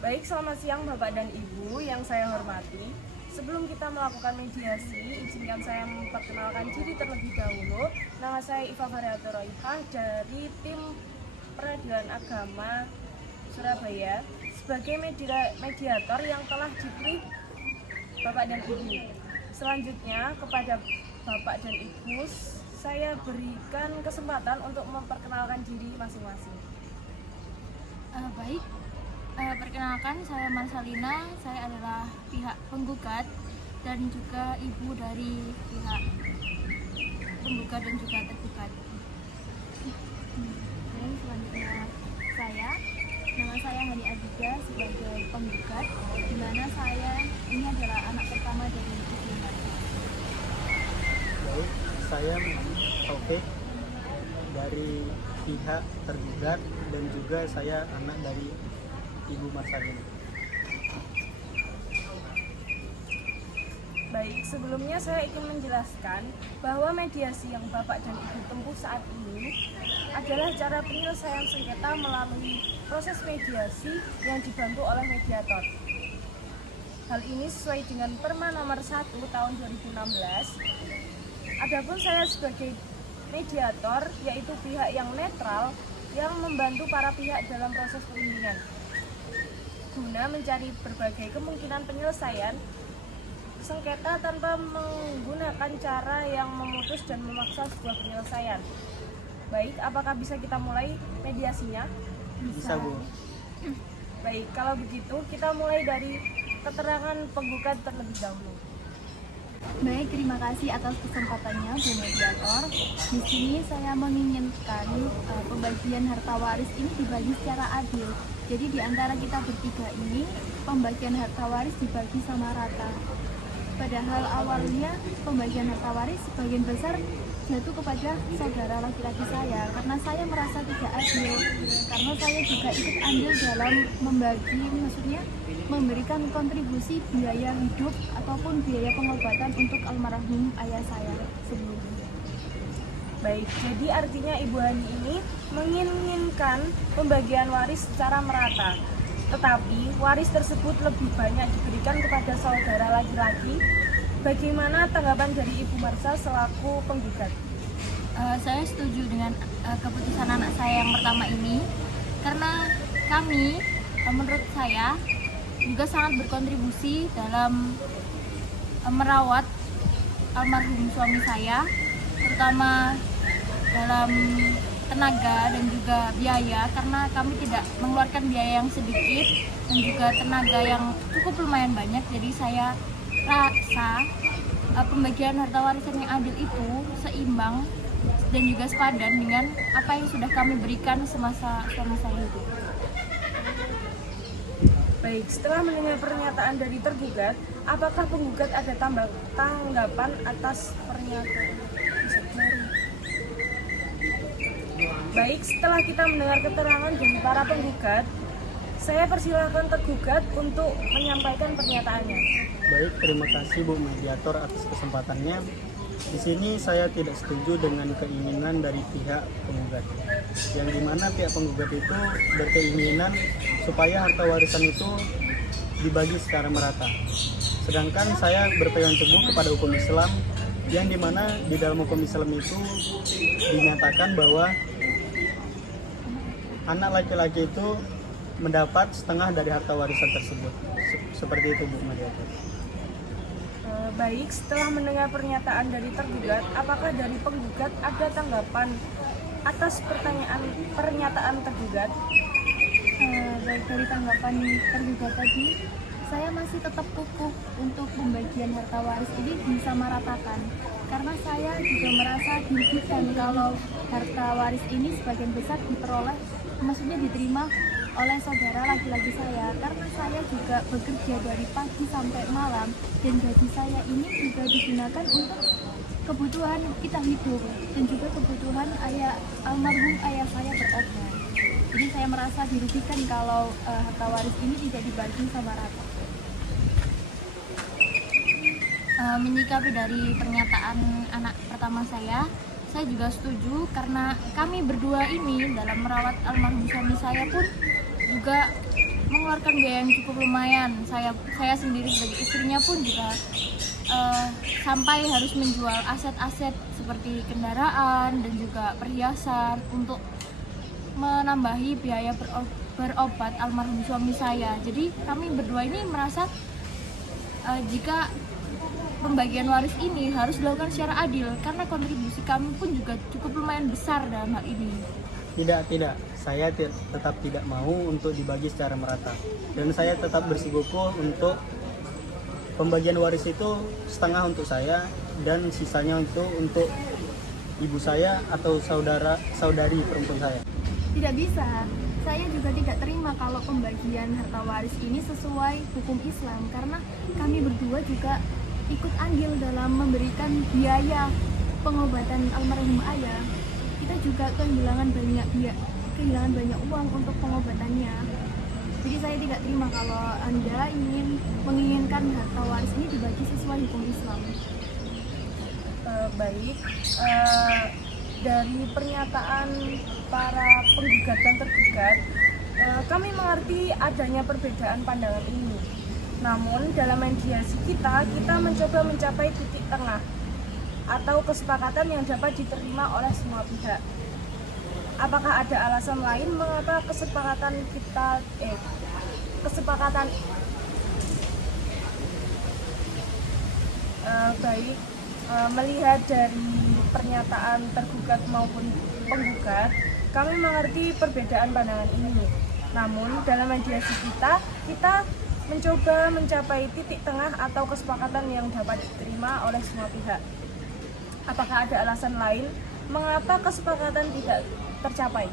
Baik, selamat siang Bapak dan Ibu yang saya hormati. Sebelum kita melakukan mediasi, izinkan saya memperkenalkan diri terlebih dahulu. Nama saya Iva Variato Roifah dari tim Peradilan Agama Surabaya sebagai mediator yang telah dipilih Bapak dan Ibu. Selanjutnya kepada Bapak dan Ibu, saya berikan kesempatan untuk memperkenalkan diri masing-masing. Baik, perkenalkan saya Marsalina, saya adalah pihak penggugat dan juga ibu dari pihak penggugat dan juga tergugat. Dan selanjutnya nama saya Hani Adida sebagai penggugat, di mana saya ini adalah anak pertama dari ibu Marsa. Baik, saya Taufik dari pihak tergugat dan juga saya anak dari Ibu Marsalina. Baik, sebelumnya saya ingin menjelaskan bahwa mediasi yang Bapak dan Ibu tempuh saat ini adalah cara penyelesaian sengketa melalui proses mediasi yang dibantu oleh mediator. Hal ini sesuai dengan Perma nomor 1 tahun 2016. Adapun saya sebagai mediator, yaitu pihak yang netral yang membantu para pihak dalam proses perundingan guna mencari berbagai kemungkinan penyelesaian sengketa tanpa menggunakan cara yang memutus dan memaksa sebuah penyelesaian. Baik, apakah bisa kita mulai mediasinya? Bisa, Bu. Baik, kalau begitu kita mulai dari keterangan penggugat terlebih dahulu. Baik, terima kasih atas kesempatannya Bu Mediator. Di sini saya menginginkan pembagian harta waris ini dibagi secara adil. Jadi di antara kita bertiga ini pembagian harta waris dibagi sama rata. Padahal awalnya pembagian harta waris sebagian besar jatuh kepada saudara laki-laki saya karena saya merasa tidak adil, karena saya juga ikut andil dalam memberikan kontribusi biaya hidup ataupun biaya pengobatan untuk almarhum ayah saya sebelumnya. Baik, jadi artinya Ibu Hani ini menginginkan pembagian waris secara merata. Tetapi waris tersebut lebih banyak diberikan kepada saudara laki-laki. Bagaimana tanggapan dari Ibu Marsa selaku penggugat? Saya setuju dengan keputusan anak saya yang pertama ini, karena kami, menurut saya, juga sangat berkontribusi dalam merawat almarhum suami saya, terutama dalam tenaga dan juga biaya, karena kami tidak mengeluarkan biaya yang sedikit dan juga tenaga yang cukup lumayan banyak. Jadi saya rasa pembagian harta warisan yang adil itu seimbang dan juga sepadan dengan apa yang sudah kami berikan semasa suami saya hidup. Baik, setelah mendengar pernyataan dari tergugat, apakah penggugat ada tanggapan atas pernyataan? Baik, setelah kita mendengar keterangan dari para penggugat, saya persilakan tergugat untuk menyampaikan pernyataannya. Baik, terima kasih Bu Mediator atas kesempatannya. Di sini saya tidak setuju dengan keinginan dari pihak penggugat, yang dimana pihak penggugat itu berkeinginan supaya harta warisan itu dibagi secara merata. Sedangkan saya berpegang teguh kepada hukum Islam, yang dimana di dalam hukum Islam itu dinyatakan bahwa anak laki-laki itu mendapat setengah dari harta warisan tersebut. Seperti itu Bu Mediator. Baik, setelah mendengar pernyataan dari tergugat, apakah dari penggugat ada tanggapan atas pernyataan tergugat? Baik, dari tanggapan tergugat tadi, saya masih tetap kukuh untuk pembagian harta waris ini disamaratakan, karena saya juga merasa dirugikan kalau harta waris ini sebagian besar diterima oleh saudara laki-laki saya, karena saya juga bekerja dari pagi sampai malam dan gaji saya ini juga digunakan untuk kebutuhan kita hidup dan juga kebutuhan almarhum ayah saya berobat. Jadi saya merasa dirugikan kalau harta waris ini tidak dibagi sama rata. Menyikapi dari pernyataan anak pertama saya juga setuju, karena kami berdua ini dalam merawat almarhum suami saya pun juga mengeluarkan biaya yang cukup lumayan. Saya sendiri sebagai istrinya pun juga sampai harus menjual aset-aset seperti kendaraan dan juga perhiasan untuk menambahi biaya berobat almarhum suami saya. Jadi kami berdua ini merasa jika pembagian waris ini harus dilakukan secara adil karena kontribusi kami pun juga cukup lumayan besar dalam hal ini. Tidak. Saya tetap tidak mau untuk dibagi secara merata. Dan saya tetap bersikukuh untuk pembagian waris itu setengah untuk saya dan sisanya untuk ibu saya atau saudari perempuan saya. Tidak bisa. Saya juga tidak terima kalau pembagian harta waris ini sesuai hukum Islam karena kami berdua juga ikut andil dalam memberikan biaya pengobatan almarhum ayah. Kita juga kehilangan banyak uang untuk pengobatannya. Jadi saya tidak terima kalau Anda menginginkan harta waris ini dibagi sesuai hukum Islam. Baik, dari pernyataan para penggugat dan tergugat, kami mengerti adanya perbedaan pandangan ini. Namun dalam mediasi kita mencoba mencapai titik tengah atau kesepakatan yang dapat diterima oleh semua pihak. Apakah ada alasan lain mengapa melihat dari pernyataan tergugat maupun penggugat, kami mengerti perbedaan pandangan ini. Namun dalam mediasi kita mencoba mencapai titik tengah atau kesepakatan yang dapat diterima oleh semua pihak. Apakah ada alasan lain mengapa kesepakatan tidak tercapai?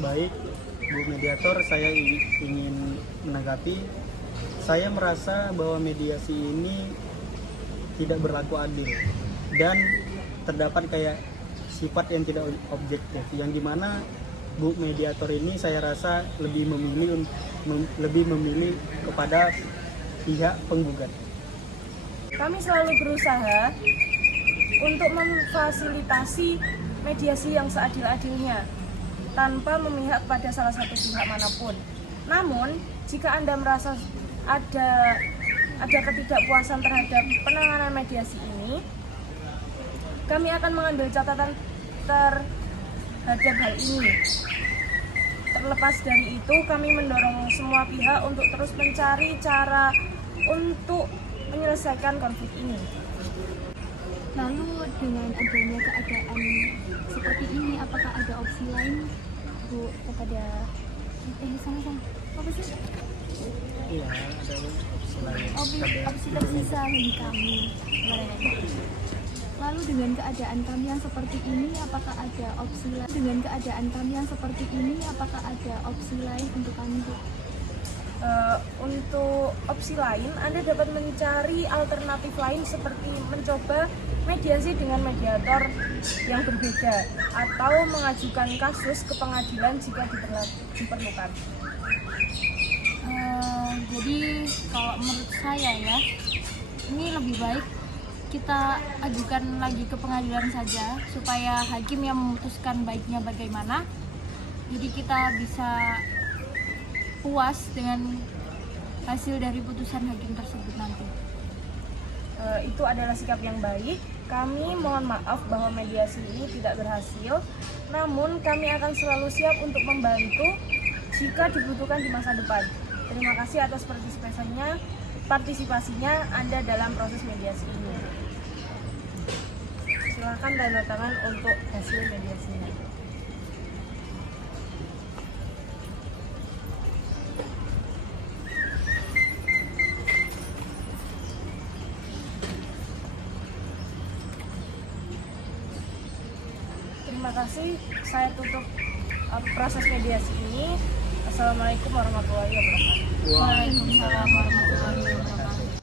Baik, Bu Mediator, saya ingin menanggapi. Saya merasa bahwa mediasi ini tidak berlaku adil dan terdapat kayak sifat yang tidak objektif, yang dimana Bu Mediator ini saya rasa lebih memilih kepada pihak penggugat. Kami selalu berusaha untuk memfasilitasi mediasi yang seadil-adilnya tanpa memihak pada salah satu pihak manapun. Namun, jika Anda merasa ada ketidakpuasan terhadap penanganan mediasi ini, kami akan mengambil catatan terhadap hal ini. Terlepas dari itu, kami mendorong semua pihak untuk terus mencari cara untuk menyelesaikan konflik ini. Lalu dengan adanya keadaan seperti ini, apakah ada opsi lain, Bu, kepada sama-sama? Apa sih? Iya, ada opsi lain. Opsi tersisa bagi kami. Lalu dengan keadaan kami yang seperti ini, apakah ada opsi lain? Untuk kami, Bu? Untuk opsi lain, Anda dapat mencari alternatif lain seperti mencoba mediasi dengan mediator yang berbeda atau mengajukan kasus ke pengadilan jika diperlukan. Jadi kalau menurut saya ya, ini lebih baik kita ajukan lagi ke pengadilan saja supaya hakim yang memutuskan baiknya bagaimana. Jadi kita bisa puas dengan hasil dari putusan hakim tersebut nanti. Itu adalah sikap yang baik. Kami mohon maaf bahwa mediasi ini tidak berhasil, namun kami akan selalu siap untuk membantu jika dibutuhkan di masa depan. Terima kasih atas partisipasinya Anda dalam proses mediasi ini. Silakan tanda tangan untuk hasil mediasinya. Terima kasih, saya tutup proses mediasi ini. Assalamualaikum warahmatullahi wabarakatuh. Waalaikumsalam warahmatullahi wabarakatuh.